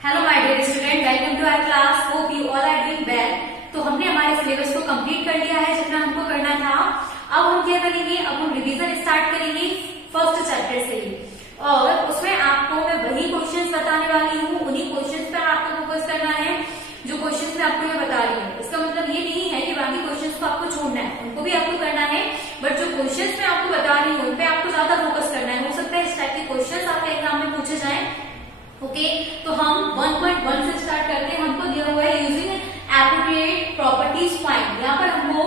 Hello my dear student, welcome to our class. Hope you all are doing well. तो हमने हमारे syllabus को complete कर लिया है जितना हमको करना था। अब हम क्या करेंगे, अब हम रिवीजन स्टार्ट करेंगे फर्स्ट चैप्टर से ही, और उसमें आपको मैं वही क्वेश्चंस बताने वाली हूँ। उन्हीं क्वेश्चंस पर आपको फोकस करना है जो क्वेश्चंस मैं आपको ये बता रही हूँ। इसका मतलब ये नहीं है कि बाकी क्वेश्चंस को आपको छोड़ना है, उनको भी आपको करना है, बट जो क्वेश्चंस मैं आपको बता रही हूँ उन पे आपको ज्यादा फोकस करना है। हो सकता है इस टाइप के क्वेश्चंस आपके एग्जाम में पूछे जाएं। ओके, तो हम 1.1 से स्टार्ट करते हैं। हमको दिया हुआ है यूजिंग एप्रोप्रिएट प्रॉपर्टीज फाइंड। यहाँ पर हमको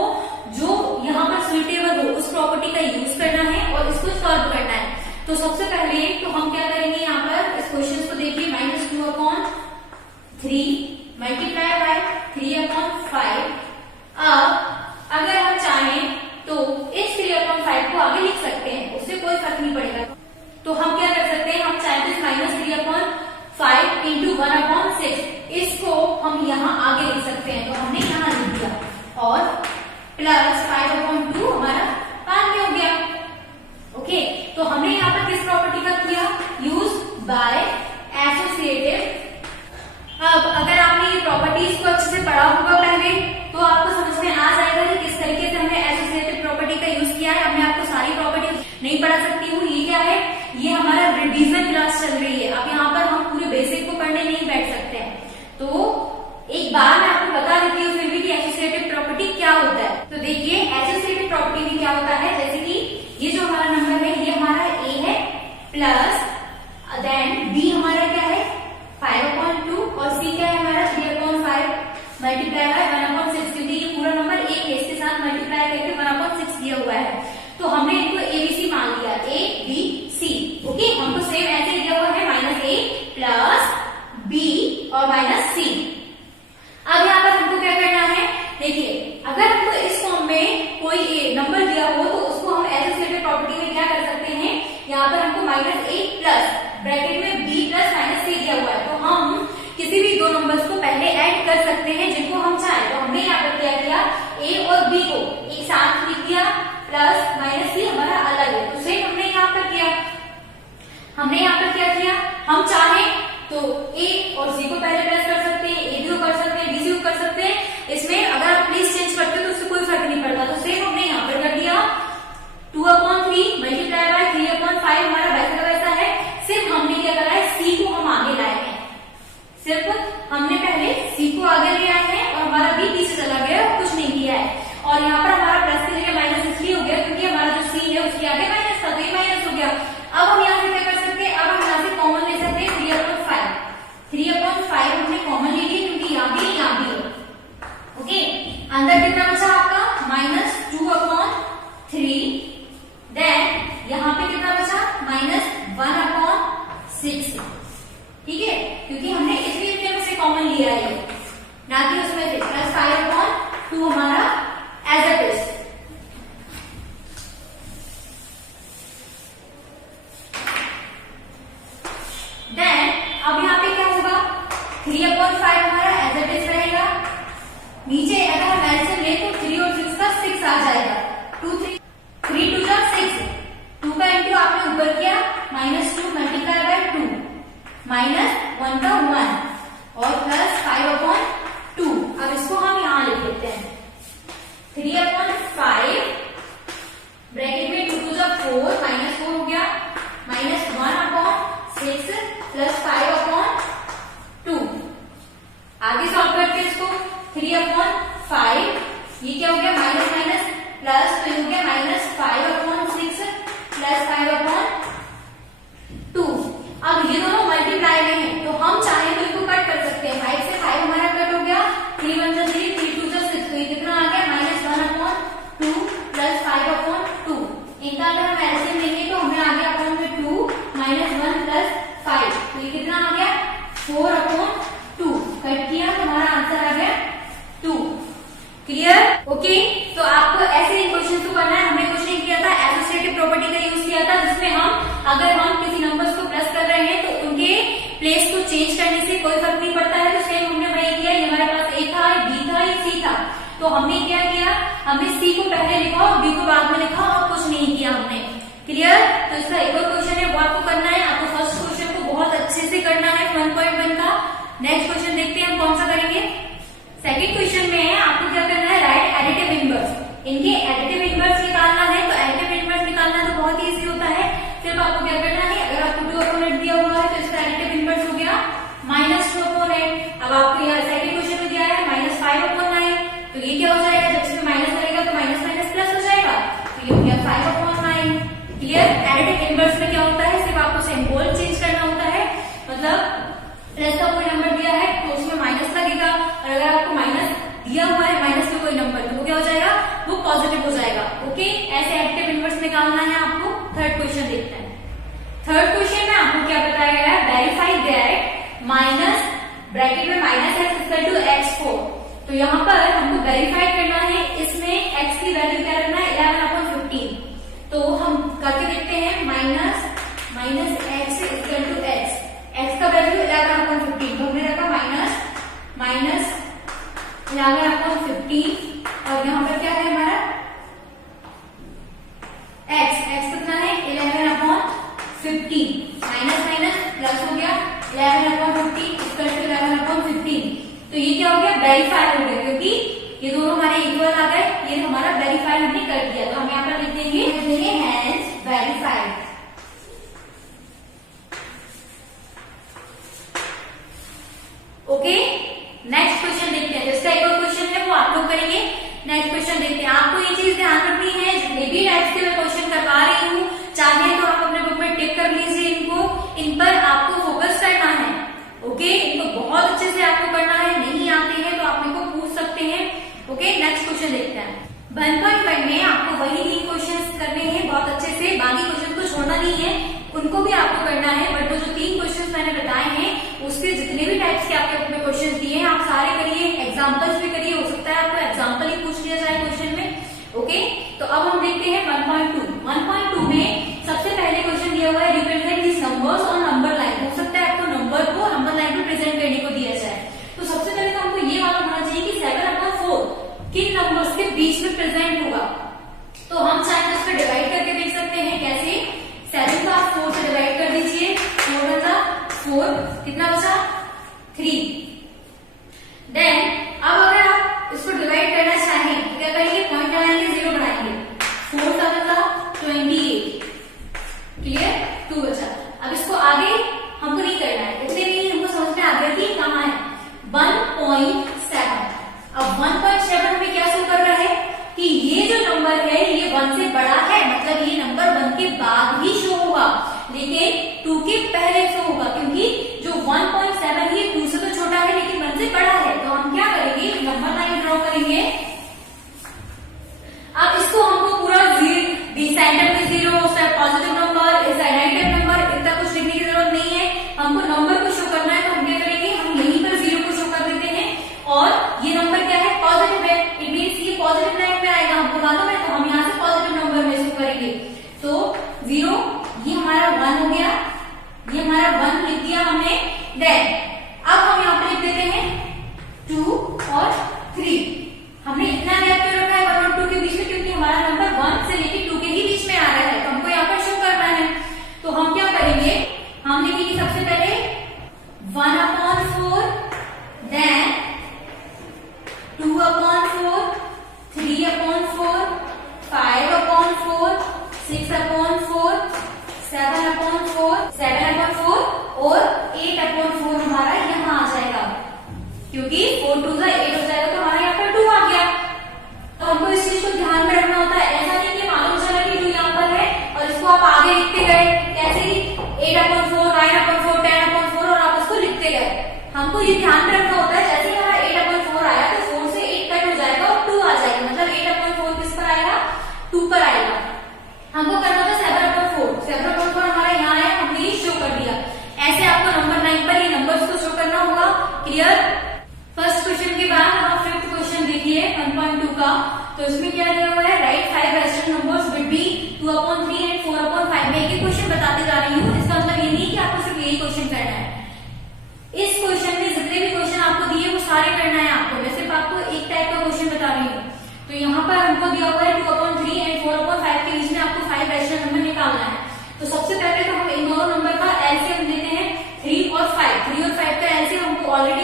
जो यहाँ पर सुइटेबल हो उस प्रॉपर्टी का यूज करना है और इसको सॉल्व करना है। तो सबसे पहले तो हम क्या करेंगे, यहाँ पर इस क्वेश्चन को देखिए, -2/3 मल्टीप्लाई बाय 3/5। अब अगर हम चाहें तो इस 3/5 को आगे लिख सकते हैं, उससे कोई फर्क नहीं पड़ेगा। तो हम क्या कर सकते हैं, हम चाहे तो -3/5 इंटू 1/6 इसको हम यहाँ आगे लिख सकते हैं। तो हमने यहाँ लिख दिया, और प्लस 5/2 हमारा बाद में हो गया। ओके, तो हमने यहाँ पर किस प्रॉपर्टी का किया, यूज बाय एसोसिएटिव। अब अगर आपने ये प्रॉपर्टीज को अच्छे से पढ़ा होगा पहले, तो आपको समझ में आ जाएगा कि किस तरीके से हमने एसोसिएटिव प्रॉपर्टी का यूज किया है। अब मैं आपको सारी प्रॉपर्टी नहीं पढ़ा सकती हूँ। ये क्या है, ये हमारा रिवीजन क्लास चल रही है। अब यहाँ पर हम पूरे बेसिक को पढ़ने नहीं बैठ सकते हैं, तो एक बार मैं आपको बता देती हूँ फिर भी कि एसोसिएटिव प्रॉपर्टी क्या होता है। तो देखिए, एसोसिएटिव प्रॉपर्टी में क्या होता है, जैसे कि ये जो हमारा नंबर है ये हमारा ए है, प्लस देन बी हमारा क्या है 5/2, और सी क्या है हमारा 3/5 मल्टीप्लाई बाय 1/6, क्योंकि ये पूरा नंबर एक है, इसके साथ मल्टीप्लाई करके 1/6 दिया हुआ है। तो हमने इनको एबीसी मान लिया, ए बी सी। ओके, हमको सेम ऐसे दिया हुआ है -a प्लस बी और -c। अब यहाँ पर हमको क्या करना है, देखिए अगर हमको इस फॉर्म में कोई नंबर दिया हो तो उसको हम एसोसिएटिव प्रॉपर्टी में क्या कर सकते हैं, यहाँ पर हमको -a प्लस ब्रैकेट में b प्लस -c दिया हुआ है, तो हम किसी भी दो नंबर्स को पहले ऐड कर सकते हैं जिनको हम चाहें। तो हमने यहाँ पर क्या किया, a और b को एक साथ लिख दिया, प्लस -c हमारा अलग है। तो सेम हमने यहाँ पर किया, हमने यहाँ पर क्या किया, हम चाहें तो a और c को पहले प्रेस कर सकते हैं, a भी कर सकते हैं, b भी कर सकते हैं। इसमें अगर आप प्लीज चेंज करते हो तो उससे कोई फर्क नहीं पड़ता। तो सेम हमने यहाँ पर कर दिया, 2/3 मल्टीप्लाई बाय 3/5 हमारा वैसा का वैसा है। सिर्फ हमने क्या करा है, c को हम आगे लाए हैं, सिर्फ हमने पहले c को आगे ले आए हैं और हमारा b पीछे चला गया, कुछ नहीं किया है। और यहाँ पर हमारा प्लस की जगह माइनस इसलिए हो गया क्योंकि हमारा जो c है उसके आगे माइनस था, तो ये माइनस हो गया। अब हम यहाँ से क्या कर सकते हैं, अब हम यहाँ से कॉमन ले सकते हैं 3/5। 3/5 हमने कॉमन ले लिया क्योंकि यहाँ भी है। ओके, अंदर कितना बचा आपका, -2/3, देन यहाँ पे कितना बचा, -1/6। ठीक है, क्योंकि हमने इसलिए से कॉमन लिया है, ना कि उसमें से प्लस 5/2 हमारा एज इट इज। देन अब यहाँ पे क्या होगा, 3/5 हमारा एज इट इज रहेगा। नीचे अगर हम एलसीएम ले तो 3 और 6 का 6 आ जाएगा, 3 2 6, 2 का इंटू आपने ऊपर किया, -2 मल्टीप्लाई बाय 2 -1 का 1 और प्लस 5/2। अब इसको हम यहाँ लिख लेते हैं, 3/5 ब्रैकेट में 2 2 4 -4 हो गया, -1/6 प्लस 5/2। आगे सॉल्व करते हैं इसको, 3/5 ये क्या हो गया, माइनस माइनस प्लस, तो ये हो गया -5/6 प्लस 5/2। अब ये दोनों मल्टीप्लाई में है, तो हम चाहें तो इसको कट कर सकते हैं। 5 से 5 हमारा कट हो गया, 3 1 3, 3 2 6, तो ये कितना आ गया, -1/2 प्लस 5/2। इनका अगर हम एलसीएम लेंगे तो हमें आ गया अपॉन में 2 -1 प्लस 5, तो ये कितना आ गया 4/2। कट किया तो हमारा आंसर आ गया 2। क्लियर? ओके, तो आपको ऐसे ही क्वेश्चन को करना है। हमने कुछ नहीं किया था, एसोसिएटिव प्रॉपर्टी का यूज किया था, जिसमें हम अगर हम किसी नंबर्स को प्लस कर रहे हैं तो उनके प्लेस को चेंज करने से कोई फर्क नहीं पड़ता है। तो सेम हमने वही किया, ये हमारे पास a था, b था, ये c था, तो हमने क्या किया, हमने c को पहले लिखा और b को बाद में लिखा और कुछ नहीं किया हमने। क्लियर? तो इसका एक और क्वेश्चन है वो आपको करना है। आपको फर्स्ट क्वेश्चन को बहुत अच्छे से करना है 1.1 का। नेक्स्ट क्वेश्चन देखते हैं हम कौन सा करेंगे। सेकंड क्वेश्चन में है आपको क्या करना है, राइट एडिटिव इनवर्स। इनके एडिटिव इनवर्स निकालना है। तो एडिटिव इनवर्स निकालना तो बहुत इजी होता है। सिर्फ आपको क्या करना है, अगर आपको 2/8 दिया हुआ है तो इसका एडिटिव इनवर्स हो गया -2/8। अब आपको यहाँ सेकंड क्वेश्चन में दिया है -5/9। तो ये क्या हो जाएगा, जब इसमें माइनस करेगा तो माइनस माइनस प्लस हो जाएगा। तो ये हो गया 5/9। क्लियर। एडिटिव इनवर्स में क्या होता है, सिर्फ आपको सिंबल चेंज करना होता है। मतलब प्लस का कोई नंबर दिया है तो उसमें माइनस लगेगा, और अगर आपको माइनस दिया हुआ है माइनस में कोई नंबर तो वो क्या हो जाएगा, वो पॉजिटिव हो जाएगा। ओके, ऐसे एडिटिव इनवर्स निकालना है आपको। थर्ड क्वेश्चन देखते हैं। थर्ड क्वेश्चन में आपको क्या बताया गया है, वेरीफाई दैट माइनस ब्रैकेट में -x=x4। तो यहाँ पर हमको वेरीफाई करना है, इसमें x की वैल्यू क्या रखना है, 11/15। तो हम करके देखते हैं, माइनस x=x, x का वैल्यू 11/15। तो हमने रखा माइनस 11/15, और यहाँ पर क्या है हमारा x कितना है, 11/15। माइनस माइनस प्लस हो गया, 11/15 तो ये क्या हो गया, वेरीफाई हो गया, क्योंकि ये दोनों हमारे इक्वल आ गए। ये हमारा वेरीफाई हमने कर दिया। तो हम यहाँ पर लिख देंगे hence verified. Okay, next question देखते हैं। जिसका एक और क्वेश्चन है वो आप लोग करेंगे। नेक्स्ट क्वेश्चन देखते हैं। आपको ये चीज ध्यान रखनी है, जितने भी टाइप्स के मैं क्वेश्चन करवा रही हूँ, चाहे तो आप अपने बुक में टिक कर लीजिए इनको, इन पर आपको फोकस करना है। ओके, इनको बहुत अच्छे से आपको करना है। नहीं आते हैं तो आप मेरे को पूछ सकते हैं। ओके, नेक्स्ट क्वेश्चन देखते हैं। 1.5 में आपको वही 3 क्वेश्चन करने हैं बहुत अच्छे से, बाकी क्वेश्चन को छोड़ना नहीं है, उनको भी आपको करना है। बट वो जो 3 क्वेश्चन मैंने बताए हैं उसके जितने भी टाइप्स के आपके अपने क्वेश्चन दिए हैं आप सारे करिए, एग्जाम्पल्स भी करिए। हो सकता है आपको एग्जाम्पल ही पूछ लिया जाए क्वेश्चन में। ओके, तो अब हम देखते हैं 1.2 में सबसे पहले क्वेश्चन दिया हुआ है, represent this numbers on number line. हो सकता है आपको नंबर को नंबर लाइन पे प्रेजेंट करने को दिया जाए। तो सबसे पहले तो हमको ये मालूम होना चाहिए कि 7/4 किन नंबर्स के बीच में प्रेजेंट होगा। तो हम चाहे तो इसको डिवाइड करके देख सकते हैं। कैसे, 7 का 4 से डिवाइड कर दीजिए, 4 कितना बचा, 3। देन अब अगर आप इसको डिवाइड करना चाहें तो क्या करेंगे, पॉइंट लगाएंगे, 0 बनाएंगे। 4 का बचा 28। क्लियर, 2 बचा। अब इसको आगे हमको नहीं करना है, इतने में ही हमको समझ में आ गया कि कहाँ है 1.7। अब 1.7 में क्या शो कर रहा है कि ये जो नंबर है ये 1 से बड़ा है, मतलब ये नंबर 1 के बाद ही शो होगा, लेकिन 2 के पहले शो होगा, क्योंकि जो 1.7 है 2 से तो छोटा है लेकिन 1 से बड़ा है। तो हम क्या करेंगे, नंबर लाइन ड्रॉ करेंगे। अब इसको हमको पूरा सेंटर में 0, पॉजिटिव नंबर, नेगेटिव नंबर, इतना कुछ लिखने की जरूरत नहीं है। हमको नंबर को शो करना है, तो हम क्या करेंगे, हम यहीं पर 0 को शो कर देते हैं। और ये नंबर क्या है, पॉजिटिव है, इट मीन्स ये पॉजिटिव लाइन में आएगा, हमको मालूम है। तो हम यहाँ से पॉजिटिव नंबर में शो करेंगे। तो 0, ये हमारा 1 हो गया, ये हमारा 1 लिख दिया हमने। देन अब हम यहाँ पे लिख देते हैं 2 और 3। हमने इतना गैप क्यों रखा है 1 और 2 के बीच में, क्योंकि हमारा नंबर 1 से लेकर 2 के ही बीच में आ रहा है, तो हमको यहाँ पर शो करना है। तो हम क्या करेंगे, हम लिखेंगे सबसे पहले 1/4, देन 2/4, 3/4, 5/4, 6/4, 7/4 और 8/4 हमारा यहाँ आ जाएगा, क्योंकि 4 2 8 हो जाएगा, तो हमारा यहाँ पर 2 आ गया। तो हमको इस चीज को ध्यान में रखना होता है। ऐसा नहीं कि मालूम चला कि 2 यहाँ पर है और इसको आप आगे लिखते गए, कैसे 8/4, 9/4, 10/4 और आप उसको लिखते गए। हमको ये ध्यान में रखना होता है, जैसे ही हमारा 8/4 आया तो 4 से 8 कट हो जाएगा और 2 आ जाएगा, मतलब 8/4 किस पर आएगा, 2 पर आएगा। हमको करना था 7/4 हमारा यहाँ आया, हमने ये शो कर दिया। ऐसे आपको नंबर 9 पर ये नंबर्स को शो करना होगा। क्लियर। फर्स्ट क्वेश्चन के बाद अब 5th क्वेश्चन देखिए 1.2 का। तो इसमें क्या दिया हुआ है, right 5 rational numbers between 2/3 and 4/5। मैं एक क्वेश्चन बताते जा रही हूँ, इसका मतलब ये नहीं कि आपको सिर्फ यही क्वेश्चन करना है। इस क्वेश्चन में जितने भी क्वेश्चन आपको दिए वो सारे करना है आपको। मैं सिर्फ आपको एक टाइप का क्वेश्चन बता रही हूँ। तो यहाँ पर हमको दिया हुआ है 2/3 एंड 4/5 के बीच में आपको 5 रैशनल नंबर निकालना है। तो सबसे पहले तो हम इन दोनों नंबर का एलसीएम लेते हैं, 3 और 5। 3 और 5 का एलसीएम हमको ऑलरेडी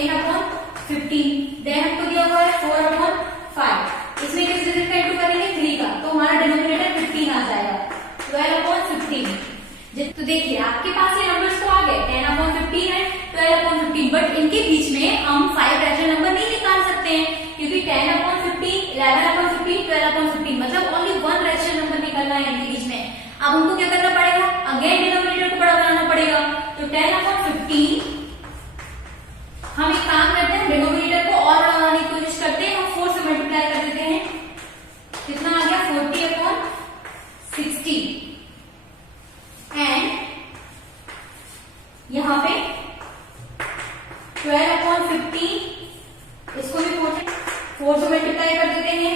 10/15, देन हमको दिया हुआ है 4/5, इसमें किस डिजिट का इंटू करेंगे 3 का, तो हमारा डिनोमिनेटर 15 आ जाएगा, 12/15। तो देखिए आपके पास ये नंबर्स तो आ गए, 10/15 है, 12/15, बट इनके बीच में हम 5 रैशनल नंबर नहीं निकाल सकते हैं, क्योंकि 10/15, 11/15, 12/15 मतलब ओनली 1 रैशनल नंबर निकलना है इनके बीच में। अब हमको क्या करना पड़ेगा, अगेन डिनोमिनेटर को बड़ा बनाना पड़ेगा, तो 10/15 हम एक काम करते हैं, डिनोमिनेटर को और बड़ा बनाने की कोशिश करते हैं, हम 4 से मल्टीप्लाई कर देते हैं, कितना आ गया 40/60, एंड यहां पे 12/15, इसको भी 4 से मल्टीप्लाई कर देते हैं,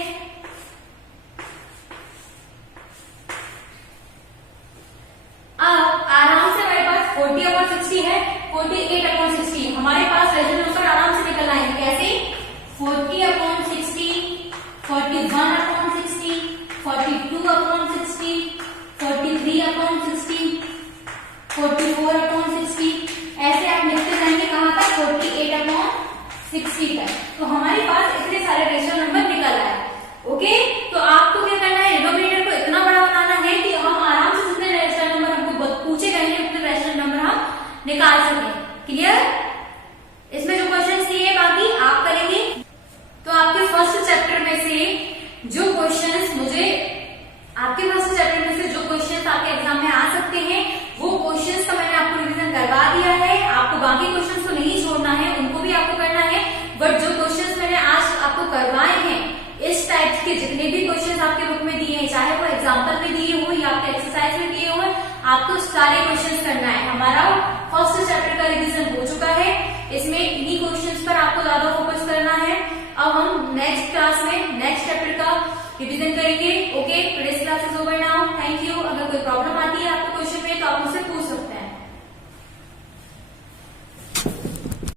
अब आराम से हमारे पास 40/60 है, 48/60, हमारे पास रैशनल नंबर आराम से निकल आएंगे, कैसे 40/60, 41/60, 42/60, 43/60, 44/60, ऐसे आप लिखते जाएंगे कहां तक 48/60 तक। तो हमारे पास इतने सारे रैशनल नंबर निकल आए। ओके, तो आपको क्या करना है, डिनोमिनेटर को इतना बड़ा बनाना है कि हम आराम से जितने रैशनल नंबर हमको पूछे गए उतने रैशनल नंबर हम निकाल सकें। क्लियर? इसमें जो क्वेश्चन दिए बाकी आप करेंगे। तो आपके फर्स्ट चैप्टर में से जो क्वेश्चंस आपके एग्जाम में आ सकते हैं, वो क्वेश्चंस का मैंने आपको रिवीजन करवा दिया है। आपको बाकी क्वेश्चंस को नहीं छोड़ना है, उनको भी आपको करना है, बट जो क्वेश्चंस मैंने आज आपको करवाए हैं, इस टाइप के जितने भी क्वेश्चंस आपके बुक में दिए हैं, चाहे वो एग्जाम्पल में दिए हो या आपके एक्सरसाइज में दिए हो, आपको सारे क्वेश्चंस करना है। हमारा फर्स्ट चैप्टर का रिवीजन हो चुका है, इसमें इन्हीं क्वेश्चंस पर आपको ज्यादा फोकस करना है। अब हम नेक्स्ट क्लास में नेक्स्ट चैप्टर का रिवीजन करेंगे। Okay, today's class is over now, thank you. अगर कोई प्रॉब्लम आती है आपको क्वेश्चन में तो आप मुझसे पूछ सकते हैं।